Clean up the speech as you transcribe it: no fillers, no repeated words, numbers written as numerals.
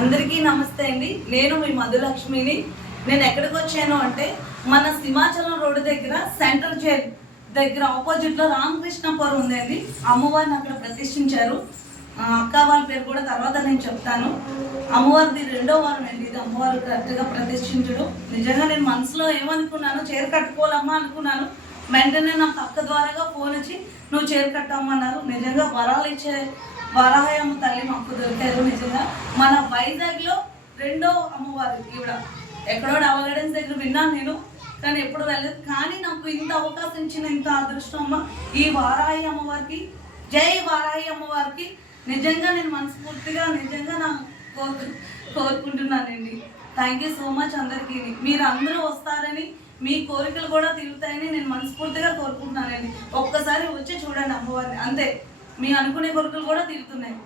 అందరికీ నమస్తే అండి. నేను మీ మధులక్ష్మిని. నేను ఎక్కడికి వచ్చాను అంటే మన సింహాచలం రోడ్డు దగ్గర సెంట్రల్ జైల్ దగ్గర ఆపోజిట్లో రామకృష్ణపురం ఉందండి. అమ్మవారిని అక్కడ ప్రతిష్ఠించారు. అక్క వాళ్ళ పేరు కూడా తర్వాత నేను చెప్తాను. అమ్మవారిది 2వ వారం అండి ఇది అమ్మవారు కరెక్ట్గా ప్రతిష్ఠించడం. నిజంగా నేను మనసులో ఏమనుకున్నాను, చీర కట్టుకోవాలమ్మా అనుకున్నాను. వెంటనే నాకు అక్క ద్వారాగా ఫోన్ వచ్చి నువ్వు చీర కట్టమ్మన్నారు. నిజంగా వరాలు ఇచ్చే వరాహయమ్మ తల్లి మాకు దొరికారు. నిజంగా మన వైజాగ్లో 2వ అమ్మవారు ఈవిడ. ఎక్కడో డబల్ గార్డెన్స్ దగ్గర విన్నాను నేను, కానీ ఎప్పుడు వెళ్ళలేదు. కానీ నాకు ఇంత అవకాశం ఇచ్చిన ఇంత అదృష్టం అమ్మ ఈ వారాహి అమ్మవారికి, జై వారాహి అమ్మవారికి నిజంగా నేను మనస్ఫూర్తిగా నిజంగా నా కోరుకుంటున్నానండి. థ్యాంక్ యూ సో మచ్ అందరికీ. మీరు అందరూ వస్తారని, మీ కోరికలు కూడా తీరుతాయని నేను మనస్ఫూర్తిగా కోరుకుంటున్నానండి. ఒక్కసారి వచ్చి చూడండి అమ్మవారిని, అంతే. మీ అనుకునే కోరికలు కూడా తీరుతున్నాయి.